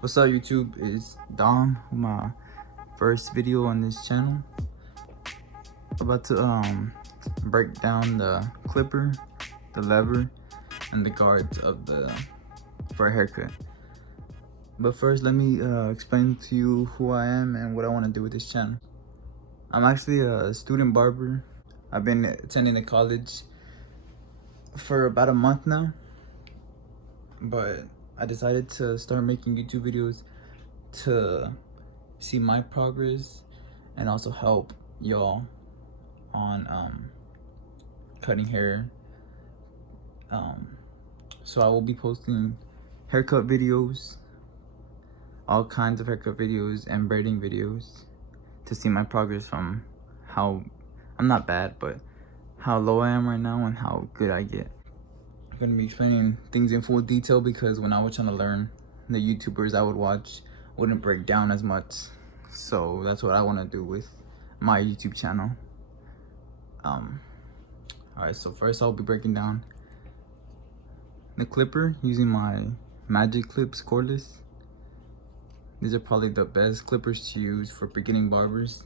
What's up, YouTube? It's Dom with my first video on this channel. About to break down the clipper, the lever, and the guards of the for a haircut. But first, let me explain to you who I am and what I want to do with this channel. I'm actually a student barber. I've been attending the college for about a month now, but I decided to start making YouTube videos to see my progress and also help y'all on cutting hair. So I will be posting haircut videos, all kinds of haircut videos and braiding videos to see my progress from how I'm not bad, but how low I am right now and how good I get. I'm gonna be explaining things in full detail because when I was trying to learn, the YouTubers I would watch wouldn't break down as much. So that's what I want to do with my YouTube channel. Alright, so first I'll be breaking down the clipper using my Magic Clips cordless. These are probably the best clippers to use for beginning barbers.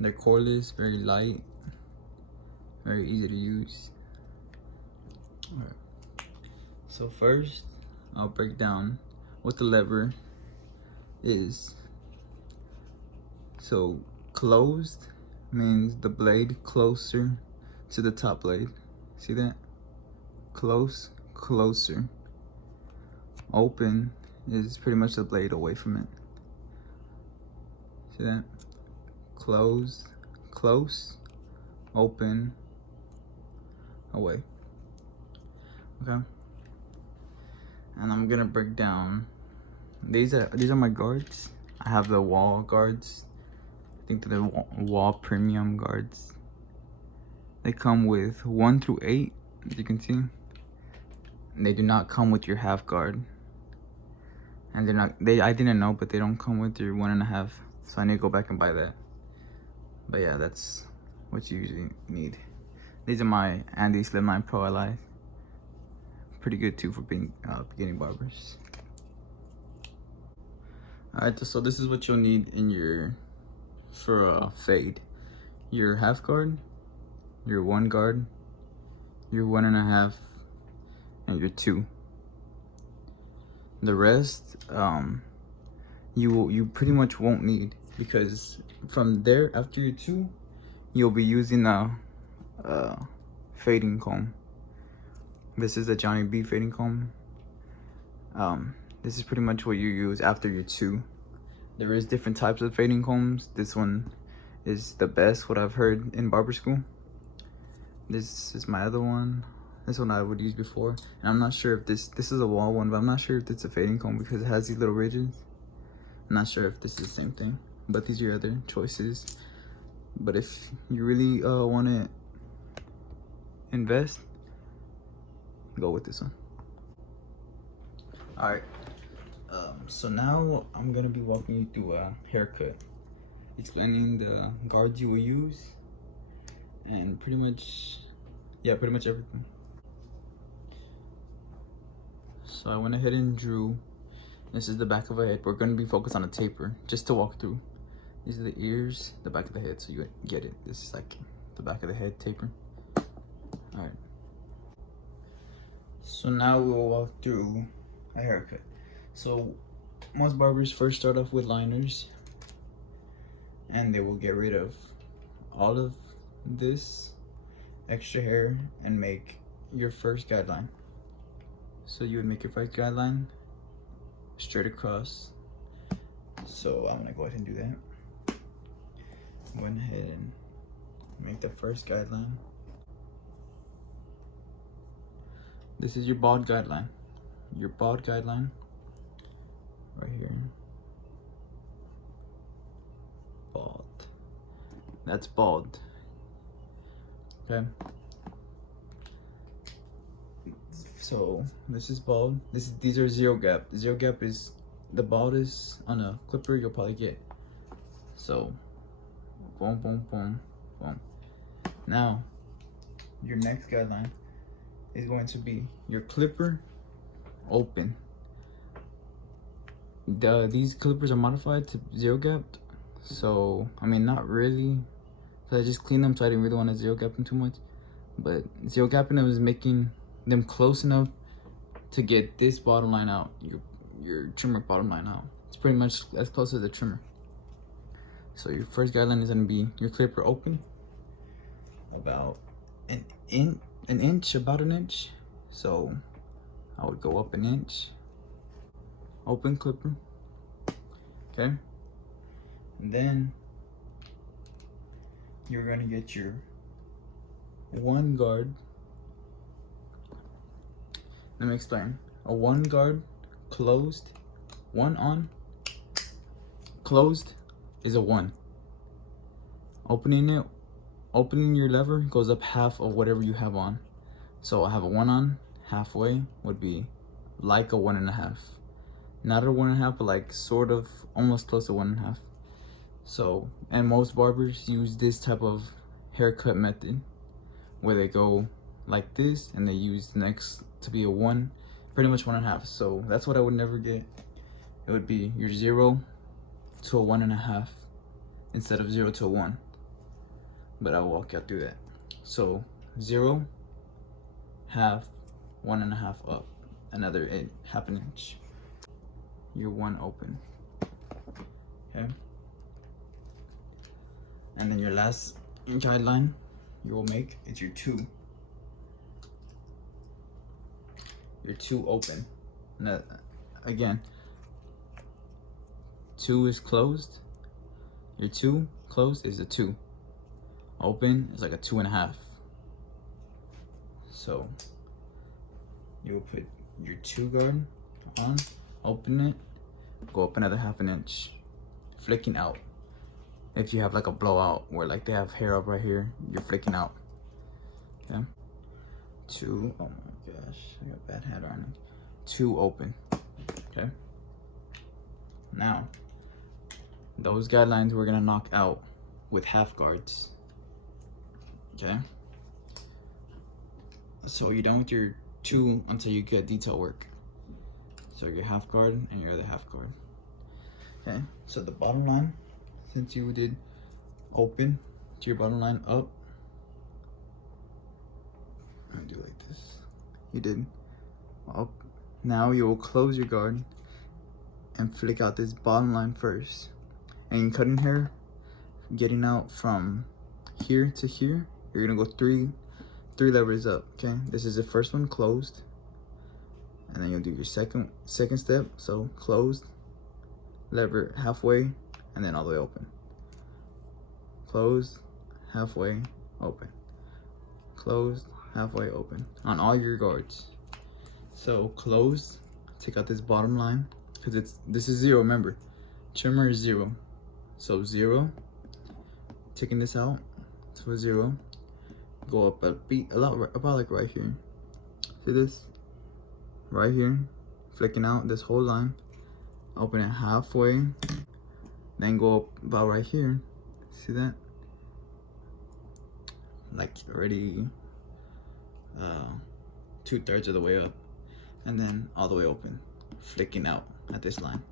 They're cordless, very light, very easy to use. Alright. So first, I'll break down what the lever is. So closed means the blade closer to the top blade. See that? Closer. Open is pretty much the blade away from it. See that? Close, open, away. Okay. And I'm gonna break down. These are my guards. I have the wall guards. I think they're the wall premium guards. They come with 1 through 8, as you can see. They do not come with your half guard. And I didn't know, but they don't come with your 1.5. So I need to go back and buy that. But yeah, that's what you usually need. These are my Andy Slimline Pro Allies. Pretty good too for being beginning barbers. Alright, so this is what you'll need in for a fade. Your half guard, your 1 guard, your 1.5, and your 2. The rest, you pretty much won't need, because from there after your 2, you'll be using a fading comb. This is a Johnny B fading comb. This is pretty much what you use after your 2. There is different types of fading combs. This one is the best, what I've heard in barber school. This is my other one. This one I would use before. And I'm not sure if this is a wall one, but I'm not sure if it's a fading comb because it has these little ridges. I'm not sure if this is the same thing, but these are your other choices. But if you really want to invest, go with this one. All right. So now I'm gonna be walking you through a haircut, explaining the guards you will use, and pretty much everything. So I went ahead and drew. This is the back of a head. We're gonna be focused on a taper, just to walk through. These are the ears, the back of the head, so you get it. This is like the back of the head taper. All right. So now we'll walk through a haircut. So most barbers first start off with liners, and they will get rid of all of this extra hair and make your first guideline. So you would make your first guideline straight across. So I'm gonna go ahead and do that. Went ahead and make the first guideline. This is your bald guideline. Your bald guideline right here. Bald. That's bald. Okay. So this is bald. These are zero gap. Zero gap is the baldest on a clipper you'll probably get. So boom, boom, boom, boom. Now your next guideline is going to be your clipper open. these clippers are modified to zero gapped, so I mean not really. So I just cleaned them, so I didn't really want to zero gap them too much. But zero gapping them is making them close enough to get this bottom line out, your trimmer bottom line out. It's pretty much as close as the trimmer. So your first guideline is gonna be your clipper open about an inch, about an inch. So I would go up an inch, open clipper, okay? And then you're gonna get your one guard. Let me explain. A one guard closed, one on, closed is a one. Opening your lever goes up half of whatever you have on. So I have a one on, halfway would be like a 1.5. Not a 1.5, but like sort of almost close to 1.5. So, and most barbers use this type of haircut method where they go like this and they use the next to be a one, pretty much 1.5. So that's what I would never get. It would be your 0 to a 1.5 instead of 0 to a 1. But I'll walk you through that. So 0, half, 1.5 up, another half an inch. Your one open, okay? And then your last guideline you will make is your two. Your two open. Now, again, 2 is closed. Your 2 closed is a 2. Open is like a 2.5. So you will put your 2 guard on, open it, go up another half an inch, flicking out. If you have like a blowout where like they have hair up right here, you're flicking out. Okay. 2, oh my gosh, I got bad hat on it. 2 open. Okay. Now, those guidelines we're gonna knock out with half guards. Okay. So you're done with your 2 until you get detail work. So your half guard and your other half guard. Okay. So the bottom line, since you did open to your bottom line up, I'm gonna do like this. You did up. Now you will close your guard and flick out this bottom line first. And cutting hair, getting out from here to here, you're gonna go three levers up. Okay, this is the first one, closed, and then you'll do your second step. So closed, lever halfway, and then all the way open. Closed, halfway, open. Closed, halfway, open on all your guards. So closed, take out this bottom line because this is 0. Remember, trimmer is 0. So 0, taking this out, so 0, go up a lot, about like right here. See this? Right here, flicking out this whole line, open it halfway, then go up about right here. See that? Like already 2/3 of the way up, and then all the way open, flicking out at this line.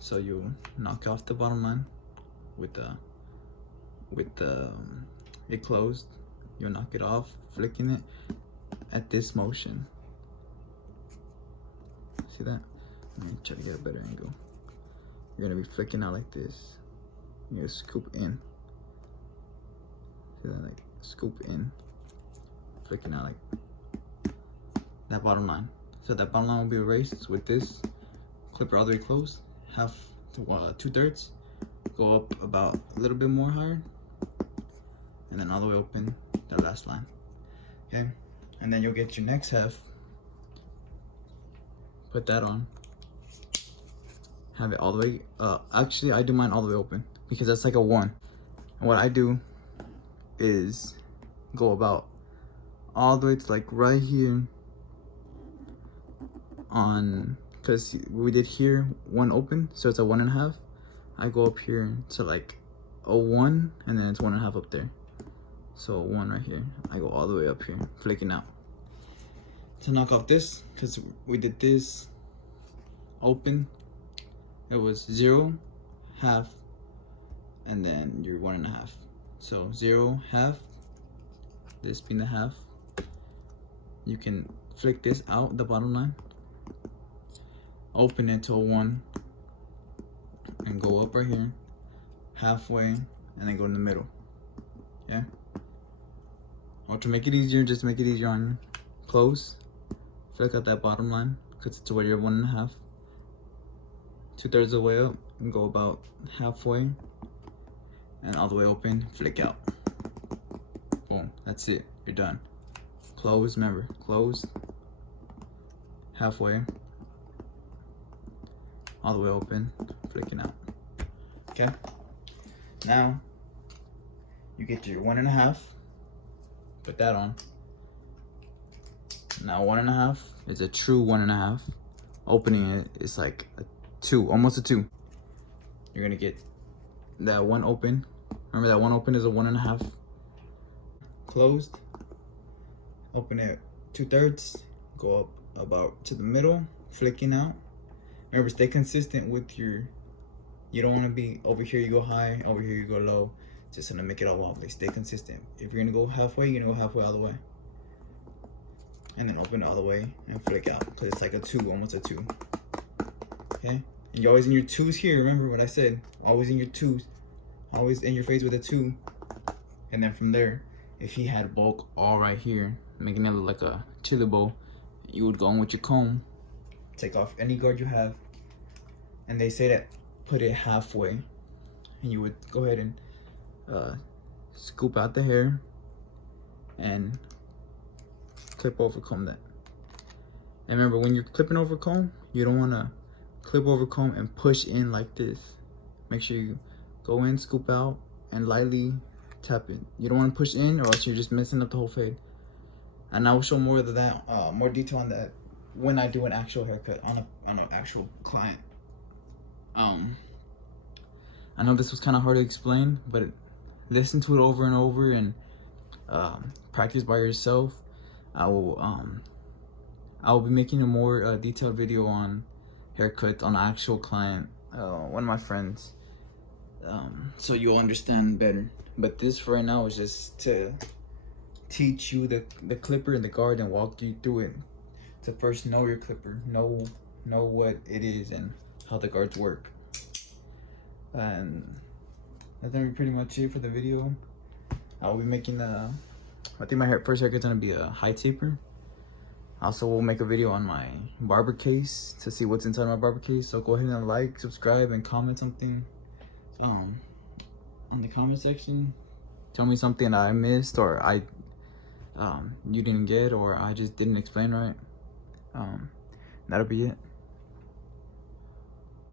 So you knock off the bottom line with it closed. You'll knock it off, flicking it at this motion. See that? Let me try to get a better angle. You're gonna be flicking out like this. You're gonna scoop in. See that? Like scoop in, flicking out like that bottom line. So that bottom line will be erased with this clipper all the way closed. Half to 2/3, go up about a little bit more higher, and then all the way open the last line. Okay, and then you'll get your next half, put that on, have it all the way actually I do mine all the way open because that's like a 1. And what I do is go about all the way to like right here on, because we did here 1 open, so it's a 1.5. I go up here to like a 1, and then it's 1.5 up there. So 1 right here. I go all the way up here, flicking out. To knock off this, because we did this open it was 0, half, and then your 1.5. So 0, half, this being the half. You can flick this out the bottom line, open it to a 1, and go up right here, halfway, and then go in the middle. Yeah. Or to make it easier, just make it easier on you. Close, flick out that bottom line, because it's where you're 1.5. 2/3 of the way up, and go about halfway, and all the way open, flick out. Boom, that's it, you're done. Close, remember, close, halfway, all the way open, flicking out. Okay, now you get your 1.5, put that on. Now 1.5 is a true 1.5. Opening it is like a 2, almost a 2. You're gonna get that one open. Remember that one open is a 1.5. Closed. Open it 2/3. Go up about to the middle, flicking out. Remember, stay consistent with your. You don't want to be over here. You go high. Over here you go low. Just gonna make it all wobbly. Stay consistent. If you're gonna go halfway, you're gonna go halfway all the way. And then open it all the way and flick out, because it's like a 2, almost a 2. Okay, and you're always in your 2s here. Remember what I said, always in your 2s, always in your face with a 2. And then from there, if he had bulk all right here, making it look like a chili bowl, you would go in with your comb, take off any guard you have, and they say that put it halfway, and you would go ahead and scoop out the hair and clip over comb that. And remember, when you're clipping over comb, you don't want to clip over comb and push in like this. Make sure you go in, scoop out, and lightly tap it. You don't want to push in, or else you're just messing up the whole fade. And I will show more of that, more detail on that when I do an actual haircut on an actual client. I know this was kind of hard to explain, but listen to it over and over and practice by yourself. I will be making a more detailed video on haircuts on an actual client, one of my friends, so you'll understand better. But this for right now is just to teach you the clipper and the guard and walk you through it. To first know your clipper, know what it is and how the guards work. And that's gonna be pretty much it for the video. I will be making I think my first haircut's gonna be a high taper. Also, we'll make a video on my barber case to see what's inside my barber case. So go ahead and like, subscribe, and comment something on the comment section. Tell me something I missed, or you didn't get, or I just didn't explain right. That'll be it.